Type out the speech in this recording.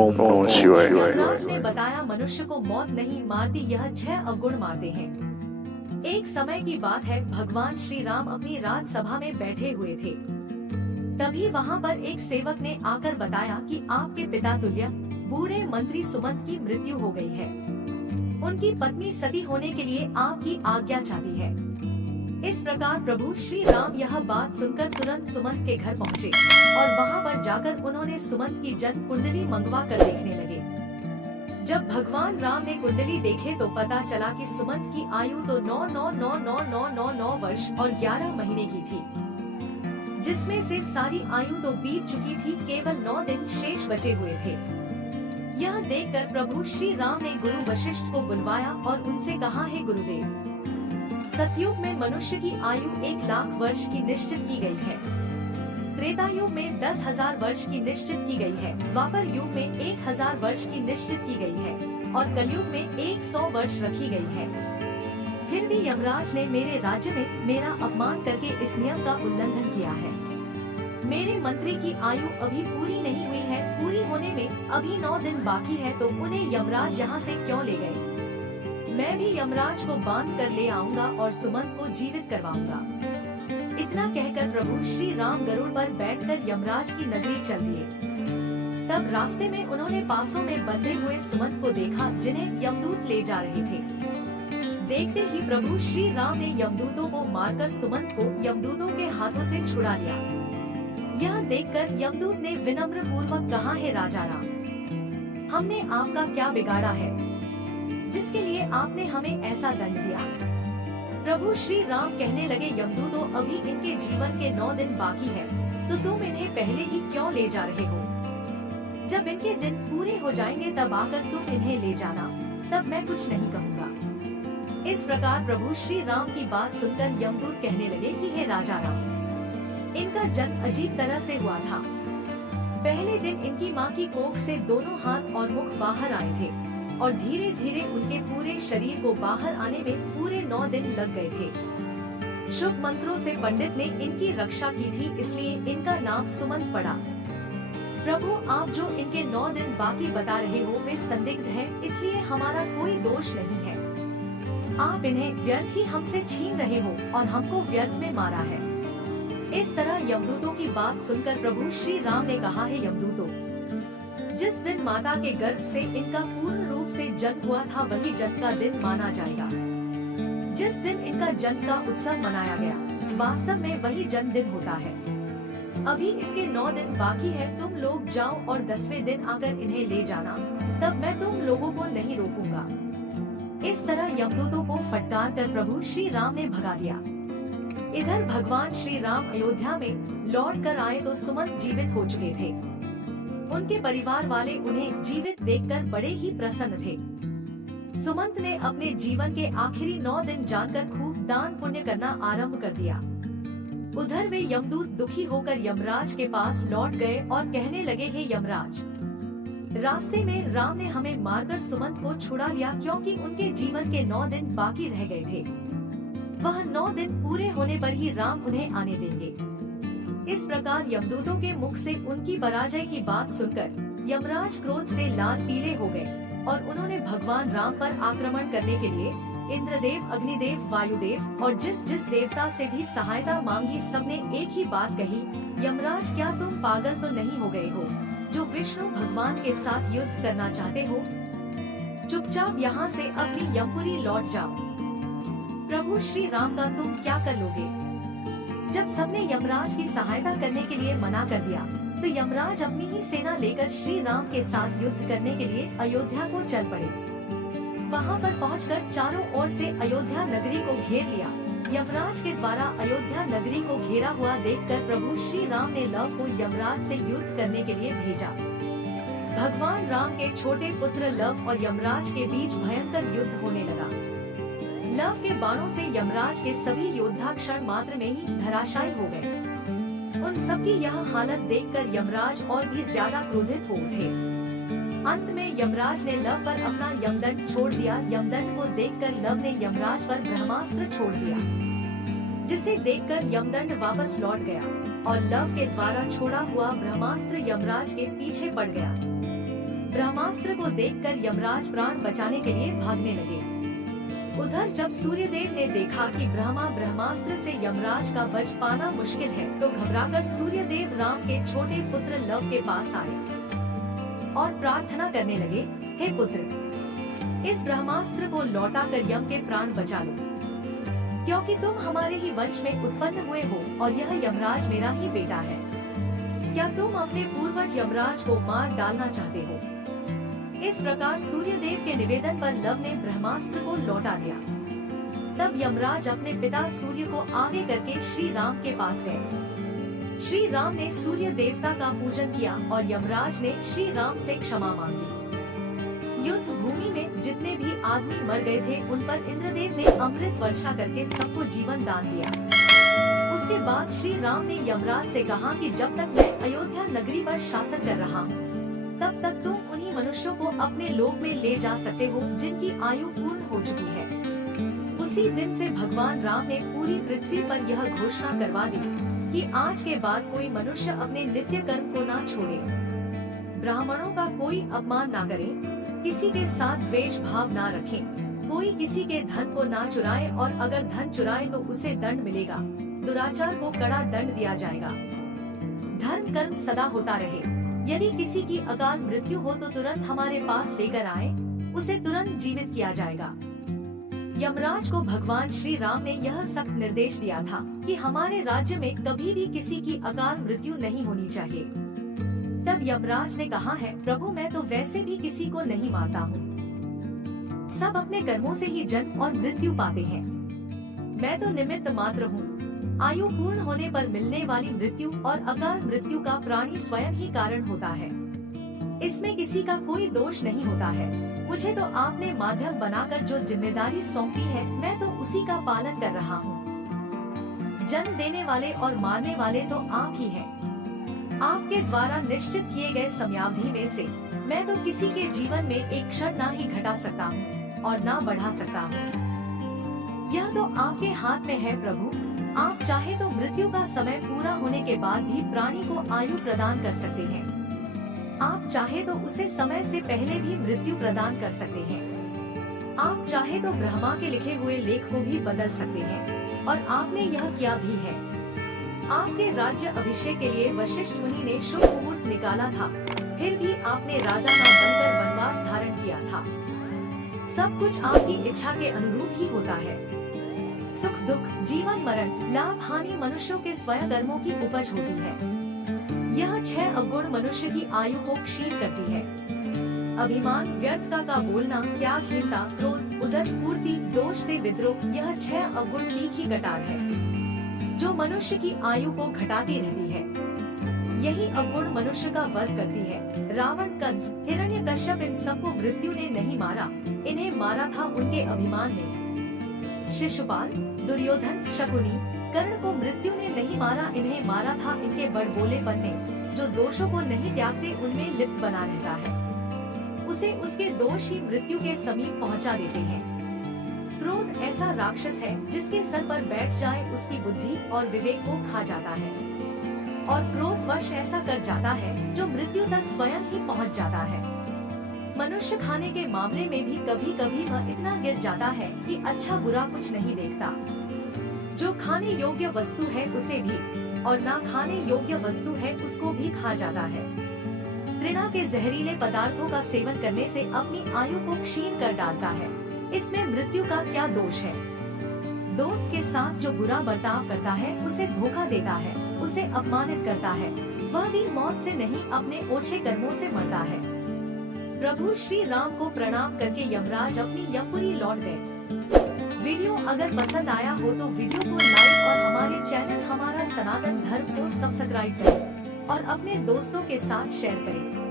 ओम नमः शिवाय। यमराज ने बताया मनुष्य को मौत नहीं मारती, यह 6 अवगुण मारते हैं। एक समय की बात है, भगवान श्री राम अपनी राजसभा में बैठे हुए थे। तभी वहाँ पर एक सेवक ने आकर बताया कि आपके पिता तुल्य बूढ़े मंत्री सुमंत की मृत्यु हो गई है। उनकी पत्नी सती होने के लिए आपकी आज्ञा चाहती है। इस प्रकार प्रभु श्री राम यह बात सुनकर तुरंत सुमंत के घर पहुँचे और वहाँ पर जाकर उन्होंने सुमंत की जन्म कुंडली मंगवा कर देखने लगे। जब भगवान राम ने कुंडली देखे तो पता चला कि सुमंत की आयु तो 9 वर्ष और 11 महीने की थी, जिसमें से सारी आयु तो बीत चुकी थी, केवल 9 दिन शेष बचे हुए थे। यह देखकर प्रभु श्री राम ने गुरु वशिष्ठ को बुलवाया और उनसे कहा, हे गुरुदेव, सतयुग में मनुष्य की आयु 1 लाख वर्ष की निश्चित की गई है, त्रेता युग में 10,000 वर्ष की निश्चित की गई है, द्वापर युग में 1,000 वर्ष की निश्चित की गई है और कलयुग में 100 वर्ष रखी गई है। फिर भी यमराज ने मेरे राज्य में मेरा अपमान करके इस नियम का उल्लंघन किया है। मेरे मंत्री की आयु अभी पूरी नहीं हुई है, पूरी होने में अभी 9 दिन बाकी है, तो उन्हें यमराज यहाँ से क्यों ले गए? मैं भी यमराज को बांध कर ले आऊंगा और सुमंत को जीवित करवाऊंगा। इतना कहकर प्रभु श्री राम गरुड़ पर बैठकर यमराज की नगरी चल दिए। तब रास्ते में उन्होंने पासों में बंधे हुए सुमंत को देखा, जिन्हें यमदूत ले जा रहे थे। देखते ही प्रभु श्री राम ने यमदूतों को मारकर सुमंत को यमदूतों के हाथों से छुड़ा लिया। यह देखकर यमदूत ने विनम्र पूर्वक कहा, हे राजा राम, हमने आपका क्या बिगाड़ा है जिसके लिए आपने हमें ऐसा दंड दिया? प्रभु श्री राम कहने लगे, यमदूतों, अभी इनके जीवन के 9 दिन बाकी है, तो तुम इन्हें पहले ही क्यों ले जा रहे हो? जब इनके दिन पूरे हो जाएंगे तब आकर तुम इन्हें ले जाना, तब मैं कुछ नहीं कहूँगा। इस प्रकार प्रभु श्री राम की बात सुनकर यमदूत कहने लगे कि हे राजा राम, इनका जन्म अजीब तरह से हुआ था। पहले दिन इनकी माँ की कोख से दोनों हाथ और मुख बाहर आए थे और धीरे धीरे उनके पूरे शरीर को बाहर आने में पूरे 9 दिन लग गए थे। शुभ मंत्रों से पंडित ने इनकी रक्षा की थी, इसलिए इनका नाम सुमंत पड़ा। प्रभु, आप जो इनके 9 दिन बाकी बता रहे हो वे संदिग्ध हैं, इसलिए हमारा कोई दोष नहीं है। आप इन्हें व्यर्थ ही हमसे छीन रहे हो और हमको व्यर्थ में मारा है। इस तरह यमदूतों की बात सुनकर प्रभु श्री राम ने कहा, हे यमदूतों, जिस दिन माता के गर्भ से इनका पूर्ण रूप से जन्म हुआ था वही जन्म का दिन माना जाएगा। जिस दिन इनका जन्म का उत्सव मनाया गया, वास्तव में वही जन्मदिन होता है। अभी इसके 9 दिन बाकी है, तुम लोग जाओ और 10वें दिन आकर इन्हें ले जाना, तब मैं तुम लोगों को नहीं रोकूंगा। इस तरह यमदूतों को फटकार कर प्रभु श्री राम ने भगा दिया। इधर भगवान श्री राम अयोध्या में लौट कर आए तो सुमंत जीवित हो चुके थे। उनके परिवार वाले उन्हें जीवित देखकर बड़े ही प्रसन्न थे। सुमंत ने अपने जीवन के आखिरी 9 दिन जानकर खूब दान पुण्य करना आरंभ कर दिया। उधर वे यमदूत दुखी होकर यमराज के पास लौट गए और कहने लगे, हे यमराज, रास्ते में राम ने हमें मारकर सुमंत को छुड़ा लिया, क्योंकि उनके जीवन के 9 दिन बाकी रह गए थे। वह 9 दिन पूरे होने पर ही राम उन्हें आने देंगे। इस प्रकार यमदूतों के मुख से उनकी पराजय की बात सुनकर यमराज क्रोध से लाल पीले हो गए और उन्होंने भगवान राम पर आक्रमण करने के लिए इंद्रदेव, अग्निदेव, वायुदेव और जिस जिस देवता से भी सहायता मांगी, सबने एक ही बात कही, यमराज, क्या तुम पागल तो नहीं हो गए हो जो विष्णु भगवान के साथ युद्ध करना चाहते हो? चुपचाप यहाँ से अपनी यमपुरी लौट जाओ। प्रभु श्री राम का तुम क्या कर लोगे? जब सबने यमराज की सहायता करने के लिए मना कर दिया तो यमराज अपनी ही सेना लेकर श्री राम के साथ युद्ध करने के लिए अयोध्या को चल पड़े। वहाँ पर पहुंचकर चारों ओर से अयोध्या नगरी को घेर लिया। यमराज के द्वारा अयोध्या नगरी को घेरा हुआ देखकर प्रभु श्री राम ने लव को यमराज से युद्ध करने के लिए भेजा। भगवान राम के छोटे पुत्र लव और यमराज के बीच भयंकर युद्ध होने लगा। लव के बाणों से यमराज के सभी योद्धा क्षण मात्र में ही धराशायी हो गए। उन सबकी यह हालत देखकर यमराज और भी ज्यादा क्रोधित हो उठे। अंत में यमराज ने लव पर अपना यमदंड छोड़ दिया। यमदंड को देखकर लव ने यमराज पर ब्रह्मास्त्र छोड़ दिया, जिसे देखकर यमदंड वापस लौट गया और लव के द्वारा छोड़ा हुआ ब्रह्मास्त्र यमराज के पीछे पड़ गया। ब्रह्मास्त्र को देखकर यमराज प्राण बचाने के लिए भागने लगे। उधर जब सूर्यदेव ने देखा कि ब्रह्मास्त्र से यमराज का बच पाना मुश्किल है, तो घबराकर सूर्यदेव राम के छोटे पुत्र लव के पास आए और प्रार्थना करने लगे, हे पुत्र, इस ब्रह्मास्त्र को लौटाकर यम के प्राण बचा लो, क्योंकि तुम हमारे ही वंश में उत्पन्न हुए हो और यह यमराज मेरा ही बेटा है। क्या तुम अपने पूर्वज यमराज को मार डालना चाहते हो? इस प्रकार सूर्यदेव के निवेदन पर लव ने ब्रह्मास्त्र को लौटा दिया। तब यमराज अपने पिता सूर्य को आगे करके श्री राम के पास गए। श्री राम ने सूर्य देवता का पूजन किया और यमराज ने श्री राम से क्षमा मांगी। युद्ध भूमि में जितने भी आदमी मर गए थे, उन पर इंद्रदेव ने अमृत वर्षा करके सबको जीवन दान दिया। उसके बाद श्री राम ने यमराज से कहा कि जब तक मैं अयोध्या नगरी पर शासन कर रहा हूँ, तब तक तुम उन्हीं मनुष्यों को अपने लोक में ले जा सकते हो जिनकी आयु पूर्ण हो चुकी है। उसी दिन से भगवान राम ने पूरी पृथ्वी पर यह घोषणा करवा दी कि आज के बाद कोई मनुष्य अपने नित्य कर्म को ना छोड़े, ब्राह्मणों का कोई अपमान ना करे, किसी के साथ द्वेष भाव ना रखें, कोई किसी के धन को ना चुराए और अगर धन चुराए तो उसे दंड मिलेगा, दुराचार को कड़ा दंड दिया जाएगा। धर्म कर्म सदा होता रहे। यदि किसी की अकाल मृत्यु हो तो तुरंत हमारे पास लेकर आए, उसे तुरंत जीवित किया जाएगा। यमराज को भगवान श्री राम ने यह सख्त निर्देश दिया था कि हमारे राज्य में कभी भी किसी की अकाल मृत्यु नहीं होनी चाहिए। तब यमराज ने कहा है, प्रभु मैं तो वैसे भी किसी को नहीं मारता हूँ, सब अपने कर्मों से ही जन्म और मृत्यु पाते हैं, मैं तो निमित्त मात्र हूँ। आयु पूर्ण होने पर मिलने वाली मृत्यु और अकाल मृत्यु का प्राणी स्वयं ही कारण होता है, इसमें किसी का कोई दोष नहीं होता है। मुझे तो आपने माध्यम बनाकर जो जिम्मेदारी सौंपी है, मैं तो उसी का पालन कर रहा हूँ। जन्म देने वाले और मारने वाले तो आप ही हैं। आपके द्वारा निश्चित किए गए समयावधि में से मैं तो किसी के जीवन में एक क्षण ना ही घटा सकता हूँ और ना बढ़ा सकता हूँ। यह तो आपके हाथ में है प्रभु। आप चाहे तो मृत्यु का समय पूरा होने के बाद भी प्राणी को आयु प्रदान कर सकते हैं, आप चाहे तो उसे समय से पहले भी मृत्यु प्रदान कर सकते हैं, आप चाहे तो ब्रह्मा के लिखे हुए लेख को भी बदल सकते हैं और आपने यह किया भी है। आपके राज्य अभिषेक के लिए वशिष्ठ मुनि ने शुभ मुहूर्त निकाला था, फिर भी आपने राजा न बनकर वनवास धारण किया था। सब कुछ आपकी इच्छा के अनुरूप ही होता है। सुख दुख, जीवन मरण, लाभ हानि मनुष्यों के स्वयं कर्मों की उपज होती है। यह 6 अवगुण मनुष्य की आयु को क्षीण करती है। अभिमान, व्यर्थता का बोलना, त्यागहीनता, क्रोध, उदर पूर्ति, दोष से विद्रोह, यह 6 अवगुण तीखी कटार है जो मनुष्य की आयु को घटाती रहती है। यही अवगुण मनुष्य का वध करती है। रावण, कंस, हिरण्यकश्यप, इन सबको मृत्यु ने नहीं मारा, इन्हें मारा था उनके अभिमान ने। शिशुपाल, दुर्योधन, शकुनी, कर्ण को मृत्यु ने नहीं मारा, इन्हें मारा था इनके बड़बोलेपन ने, जो दोषों को नहीं त्यागते उनमें लिप्त बना रहता है। उसे उसके दोष ही मृत्यु के समीप पहुंचा देते हैं। क्रोध ऐसा राक्षस है जिसके सर पर बैठ जाए उसकी बुद्धि और विवेक को खा जाता है और क्रोध वश ऐसा कर जाता है जो मृत्यु तक स्वयं ही पहुंच जाता है। मनुष्य खाने के मामले में भी कभी कभी वह इतना गिर जाता है कि अच्छा बुरा कुछ नहीं देखता। जो खाने योग्य वस्तु है उसे भी और ना खाने योग्य वस्तु है उसको भी खा जाता है। तृणा के जहरीले पदार्थों का सेवन करने से अपनी आयु को क्षीण कर डालता है। इसमें मृत्यु का क्या दोष है? दोस्त के साथ जो बुरा बर्ताव करता है, उसे धोखा देता है, उसे अपमानित करता है, वह भी मौत से नहीं अपने ओछे कर्मों से मरता है। प्रभु श्री राम को प्रणाम करके यमराज अपनी यमपुरी लौट गए। वीडियो अगर पसंद आया हो तो वीडियो को लाइक और हमारे चैनल हमारा सनातन धर्म को सब्सक्राइब करें और अपने दोस्तों के साथ शेयर करें।